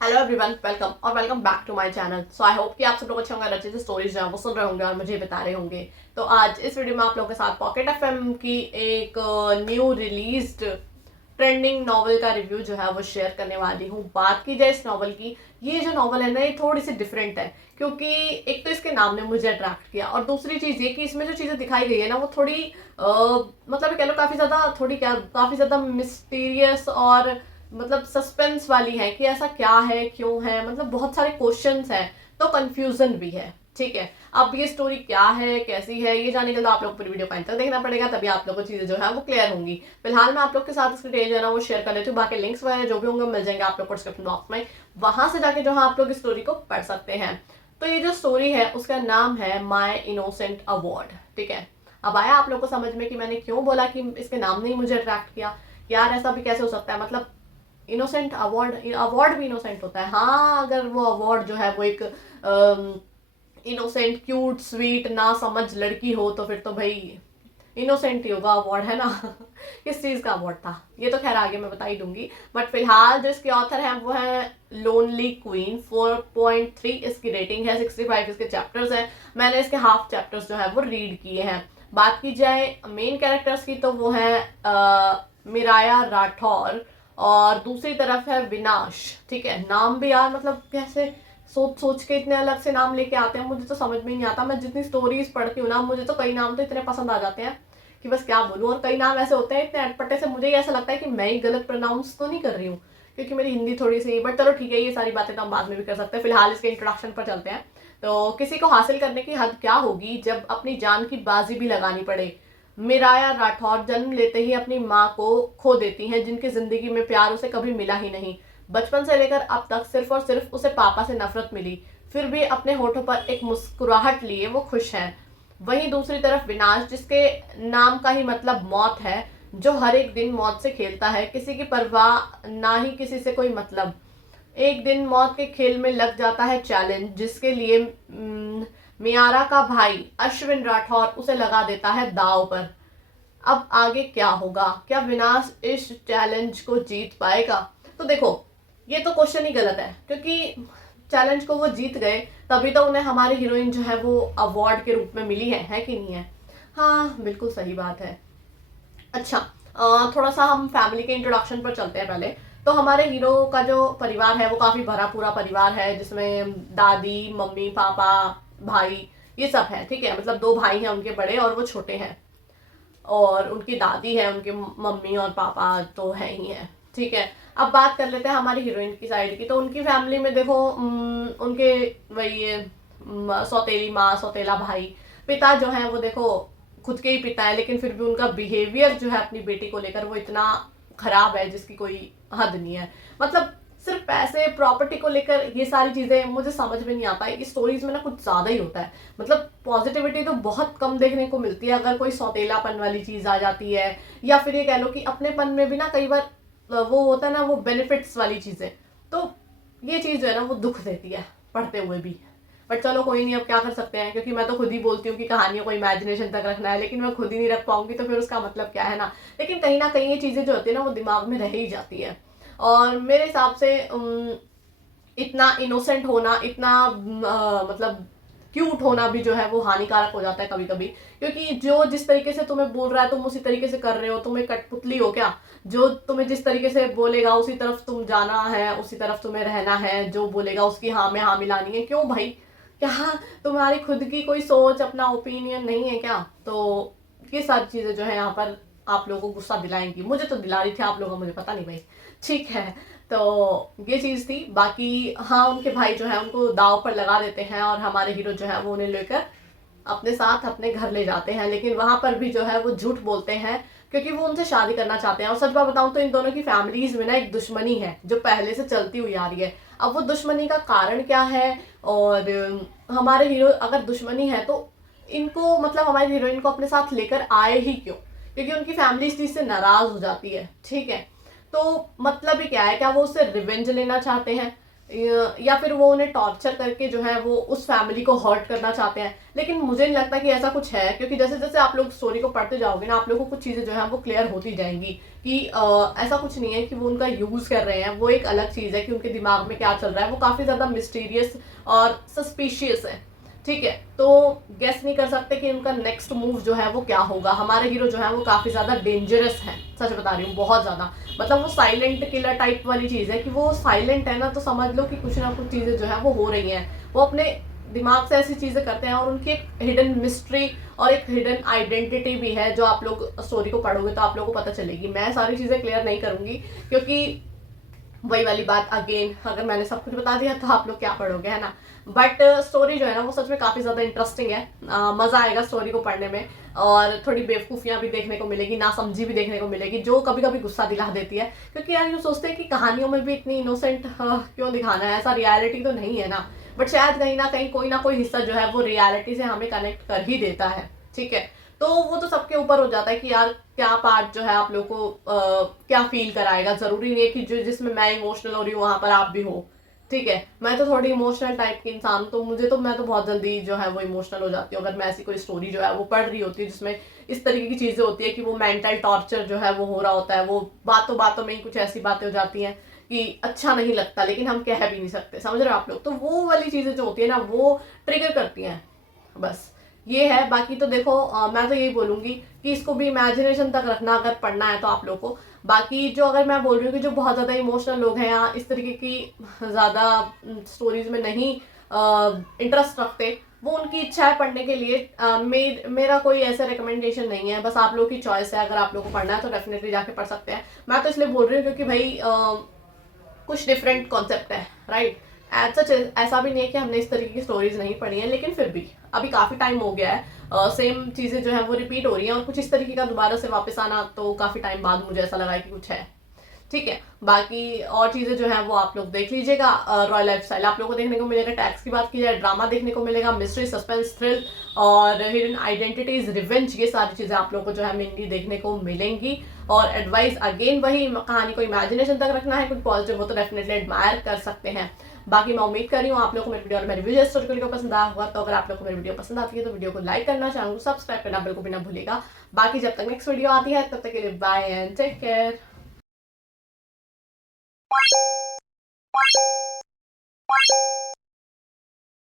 Hello everyone, welcome और welcome back to my channel. So I hope कि आप सब लोग अच्छे होंगे, अच्छे से स्टोरीज जो है वो सुन रहे होंगे और मुझे बता रहे होंगे। तो आज इस वीडियो में आप लोगों के साथ पॉकेट एफएम की एक न्यू रिलीज्ड ट्रेंडिंग नॉवल का रिव्यू जो है वो शेयर करने वाली हूँ। बात की जाए इस नॉवल की, ये जो नॉवल है ना ये थोड़ी सी डिफरेंट है, क्योंकि एक तो इसके नाम ने मुझे अट्रैक्ट किया और दूसरी चीज ये कि इसमें जो चीजें दिखाई गई है ना वो थोड़ी मतलब कह लो काफी ज्यादा काफी ज्यादा मिस्टीरियस और मतलब सस्पेंस वाली है कि ऐसा क्या है, क्यों है, मतलब बहुत सारे क्वेश्चंस हैं, तो कंफ्यूजन भी है। ठीक है, अब ये स्टोरी क्या है, कैसी है, ये जानने के लिए तो आप लोग पूरी वीडियो को अंत तक देखना पड़ेगा, तभी आप लोग को चीजें जो है वो क्लियर होंगी। फिलहाल मैं आप लोग के साथ इसकी डिटेल जो है ना वो शेयर कर लेती हूँ। बाकी लिंक्स वगैरह जो भी होंगे मिल जाएंगे आप लोग को डिस्क्रिप्शन बॉक्स में, वहां से जाके जो है आप लोग इस स्टोरी को पढ़ सकते हैं। तो ये जो स्टोरी है उसका नाम है माई इनोसेंट अवार्ड। ठीक है, अब आया आप लोग को समझ में कि मैंने क्यों बोला कि इसके नाम ने ही मुझे अट्रैक्ट किया। यार ऐसा भी कैसे हो सकता है, मतलब इनोसेंट अवार्ड, अवार्ड भी इनोसेंट होता है। हाँ, अगर वो अवार्ड जो है वो एक इनोसेंट क्यूट स्वीट ना समझ लड़की हो तो फिर तो भाई इनोसेंट ही होगा अवार्ड, है ना। किस चीज का अवार्ड था ये तो खैर आगे मैं बता ही दूंगी। बट फिलहाल जो इसके ऑथर हैं वो है लोनली क्वीन। 4.3 इसकी रेटिंग है, 65 इसके चैप्टर्स हैं। मैंने इसके हाफ चैप्टर्स जो है वो रीड किए हैं। बात की जाए मेन कैरेक्टर्स की तो वो है मिराया राठौर और दूसरी तरफ है विनाश। ठीक है, नाम भी यार मतलब कैसे सोच सोच के इतने अलग से नाम लेके आते हैं, मुझे तो समझ में नहीं आता। मैं जितनी स्टोरीज पढ़ती हूँ ना, मुझे तो कई नाम तो इतने पसंद आ जाते हैं कि बस क्या बोलूँ। और कई नाम ऐसे होते हैं इतने अटपटे से, मुझे ही ऐसा लगता है कि मैं ही गलत प्रोनाउंस तो नहीं कर रही हूँ, क्योंकि मेरी हिंदी थोड़ी सी। बट चलो ठीक है, ये सारी बातें तो हम बाद में भी कर सकते हैं। फिलहाल इसके इंट्रोडक्शन पर चलते हैं। तो किसी को हासिल करने की हद क्या होगी जब अपनी जान की बाजी भी लगानी पड़े। मिराया राठौर जन्म लेते ही अपनी माँ को खो देती हैं, जिनकी जिंदगी में प्यार उसे कभी मिला ही नहीं। बचपन से लेकर अब तक सिर्फ और सिर्फ उसे पापा से नफरत मिली, फिर भी अपने होठों पर एक मुस्कुराहट लिए वो खुश है। वहीं दूसरी तरफ विनाश, जिसके नाम का ही मतलब मौत है, जो हर एक दिन मौत से खेलता है, किसी की परवाह ना ही किसी से कोई मतलब। एक दिन मौत के खेल में लग जाता है चैलेंज, जिसके लिए मियारा का भाई अश्विन राठौर उसे लगा देता है दाव पर। अब आगे क्या होगा, क्या विनाश इस चैलेंज को जीत पाएगा? तो देखो, ये तो क्वेश्चन ही गलत है, क्योंकि चैलेंज को वो जीत गए तभी तो उन्हें हमारी हीरोइन जो है वो अवार्ड के रूप में मिली है कि नहीं है? हाँ बिल्कुल सही बात है। अच्छा, थोड़ा सा हम फैमिली के इंट्रोडक्शन पर चलते हैं पहले। तो हमारे हीरो का जो परिवार है वो काफी भरा पूरा परिवार है, जिसमें दादी, मम्मी, पापा, भाई, ये सब है। ठीक है, मतलब दो भाई हैं उनके बड़े और वो छोटे हैं, और उनकी दादी है, उनके मम्मी और पापा तो है ही है। ठीक है, अब बात कर लेते हैं हमारी हीरोइन की साइड की। तो उनकी फैमिली में देखो, उनके वही सौतेली माँ, सौतेला भाई, पिता जो है वो देखो खुद के ही पिता है, लेकिन फिर भी उनका बिहेवियर जो है अपनी बेटी को लेकर वो इतना खराब है जिसकी कोई हद नहीं है। मतलब सिर्फ पैसे प्रॉपर्टी को लेकर ये सारी चीजें मुझे समझ में नहीं आता है। इस स्टोरीज में ना कुछ ज्यादा ही होता है, मतलब पॉजिटिविटी तो बहुत कम देखने को मिलती है। अगर कोई सौतेलापन वाली चीज आ जाती है, या फिर ये कह लो कि अपनेपन में भी ना कई बार वो होता है ना, वो बेनिफिट्स वाली चीजें, तो ये चीज जो है ना वो दुख देती है पढ़ते हुए भी। बट चलो कोई नहीं, अब क्या कर सकते हैं, क्योंकि मैं तो खुद ही बोलती हूँ कि कहानियों को इमेजिनेशन तक रखना है, लेकिन मैं खुद ही नहीं रख पाऊंगी तो फिर उसका मतलब क्या है ना। लेकिन कहीं ना कहीं ये चीजें जो होती है ना वो दिमाग में रह ही जाती है। और मेरे हिसाब से इतना इनोसेंट होना, इतना मतलब क्यूट होना भी जो है वो हानिकारक हो जाता है कभी कभी, क्योंकि जो जिस तरीके से तुम्हें बोल रहा है तुम उसी तरीके से कर रहे हो। तुम एक कठपुतली हो क्या? जो तुम्हें जिस तरीके से बोलेगा उसी तरफ तुम जाना है, उसी तरफ तुम्हें रहना है, जो बोलेगा उसकी हाँ में हाँ मिलानी है। क्यों भाई, क्या तुम्हारी खुद की कोई सोच, अपना ओपिनियन नहीं है क्या? तो ये सारी चीजें जो है यहाँ पर आप लोगों को गुस्सा दिलाएंगी। मुझे तो दिला रही थी, आप लोगों को मुझे पता नहीं भाई। ठीक है, तो ये चीज थी। बाकी हाँ, उनके भाई जो है उनको दाव पर लगा देते हैं और हमारे हीरो जो है वो उन्हें लेकर अपने साथ अपने घर ले जाते हैं, लेकिन वहां पर भी जो है वो झूठ बोलते हैं, क्योंकि वो उनसे शादी करना चाहते हैं। और सच बात बताऊं तो इन दोनों की फैमिलीज में ना एक दुश्मनी है जो पहले से चलती हुई आ रही है। अब वो दुश्मनी का कारण क्या है, और हमारे हीरो अगर दुश्मनी है तो इनको मतलब हमारी हीरोइन को अपने साथ लेकर आए ही क्यों? क्योंकि उनकी फैमिली इस चीज से नाराज हो जाती है। ठीक है, तो मतलब ही क्या है, क्या वो उससे रिवेंज लेना चाहते हैं? या फिर वो उन्हें टॉर्चर करके जो है वो उस फैमिली को हर्ट करना चाहते हैं। लेकिन मुझे नहीं लगता कि ऐसा कुछ है, क्योंकि जैसे जैसे आप लोग स्टोरी को पढ़ते जाओगे ना, आप लोगों को कुछ चीज़ें जो है वो क्लियर होती जाएंगी कि ऐसा कुछ नहीं है कि वो उनका यूज़ कर रहे हैं, वो एक अलग चीज़ है कि उनके दिमाग में क्या चल रहा है। वो काफ़ी ज़्यादा मिस्टीरियस और सस्पिशियस है, ठीक है। तो गेस नहीं कर सकते कि उनका नेक्स्ट मूव जो है वो क्या होगा। हमारे हीरो जो है वो काफ़ी ज़्यादा डेंजरस है, सच बता रही हूँ, बहुत ज़्यादा। मतलब वो साइलेंट किलर टाइप वाली चीज़ है कि वो साइलेंट है ना, तो समझ लो कि कुछ ना कुछ चीज़ें जो है वो हो रही हैं। वो अपने दिमाग से ऐसी चीज़ें करते हैं, और उनकी एक हिडन मिस्ट्री और एक हिडन आइडेंटिटी भी है, जो आप लोग स्टोरी को पढ़ोगे तो आप लोगों को पता चलेगी। मैं सारी चीज़ें क्लियर नहीं करूँगी, क्योंकि वही वाली बात अगेन, अगर मैंने सब कुछ बता दिया तो आप लोग क्या पढ़ोगे, है ना। बट स्टोरी जो है ना वो सच में काफ़ी ज़्यादा इंटरेस्टिंग है। मज़ा आएगा स्टोरी को पढ़ने में, और थोड़ी बेवकूफ़ियाँ भी देखने को मिलेगी, ना समझी भी देखने को मिलेगी, जो कभी कभी गुस्सा दिला देती है। क्योंकि यार यूँ सोचते हैं कि कहानियों में भी इतनी इनोसेंट क्यों दिखाना है, ऐसा रियलिटी तो नहीं है ना। बट शायद कहीं ना कोई हिस्सा जो है वो रियलिटी से हमें कनेक्ट कर ही देता है, ठीक है। तो वो तो सबके ऊपर हो जाता है कि यार क्या पार्ट जो है आप लोग को क्या फील कराएगा। जरूरी नहीं है कि जो जिसमें मैं इमोशनल हो रही हूँ वहां पर आप भी हो, ठीक है। मैं तो थोड़ी इमोशनल टाइप की इंसान, तो मैं तो बहुत जल्दी जो है वो इमोशनल हो जाती हूँ अगर मैं ऐसी कोई स्टोरी जो है वो पढ़ रही होती है जिसमें इस तरीके की चीजें होती है कि वो मेंटल टॉर्चर जो है वो हो रहा होता है। वो बातों बातों में ही कुछ ऐसी बातें हो जाती हैं कि अच्छा नहीं लगता, लेकिन हम कह भी नहीं सकते, समझ रहे हो आप लोग। तो वो वाली चीजें जो होती है ना वो ट्रिगर करती हैं, बस ये है। बाकी तो देखो मैं तो यही बोलूंगी कि इसको भी इमेजिनेशन तक रखना अगर पढ़ना है तो आप लोग को। बाकी जो अगर मैं बोल रही हूँ कि जो बहुत ज़्यादा इमोशनल लोग हैं या इस तरीके की ज़्यादा स्टोरीज में नहीं इंटरेस्ट रखते, वो उनकी इच्छा है पढ़ने के लिए। मेरा कोई ऐसा रिकमेंडेशन नहीं है, बस आप लोग की चॉइस है। अगर आप लोग को पढ़ना है तो डेफिनेटली जाके पढ़ सकते हैं। मैं तो इसलिए बोल रही हूँ क्योंकि भाई कुछ डिफरेंट कॉन्सेप्ट है, राइट। एज सच ऐसा भी नहीं है कि हमने इस तरीके की स्टोरीज नहीं पढ़ी हैं, लेकिन फिर भी अभी काफ़ी टाइम हो गया है, सेम चीज़ें जो है वो रिपीट हो रही हैं, और कुछ इस तरीके का दोबारा से वापस आना तो काफ़ी टाइम बाद मुझे ऐसा लगा कि कुछ है, ठीक है। बाकी और चीज़ें जो है वो आप लोग देख लीजिएगा। रॉयल लाइफस्टाइल आप लोगों को देखने को मिलेगा। टैक्स की बात की जाए, ड्रामा देखने को मिलेगा, मिस्ट्री, सस्पेंस, थ्रिल और हिडन आइडेंटिटीज, रिवेंज, ये सारी चीज़ें आप लोगों को जो है मेनली देखने को मिलेंगी। और एडवाइस अगेन वही, कहानी को इमेजिनेशन तक रखना है, कुछ पॉजिटिव हो तो डेफिनेटली एडमायर कर सकते हैं। बाकी मैं उम्मीद कर रही हूँ आप लोगों को मेरी वीडियो और मेरी वीडियो हिस्टोरिकल को पसंद आया होगा। तो अगर आप लोग को मेरी वीडियो पसंद आती है तो वीडियो को लाइक करना, चैनल को सब्सक्राइब करना बिल्कुल भी ना भूलिएगा। बाकी जब तक नेक्स्ट वीडियो आती है तब तक के लिए बाय एंड टेक केयर।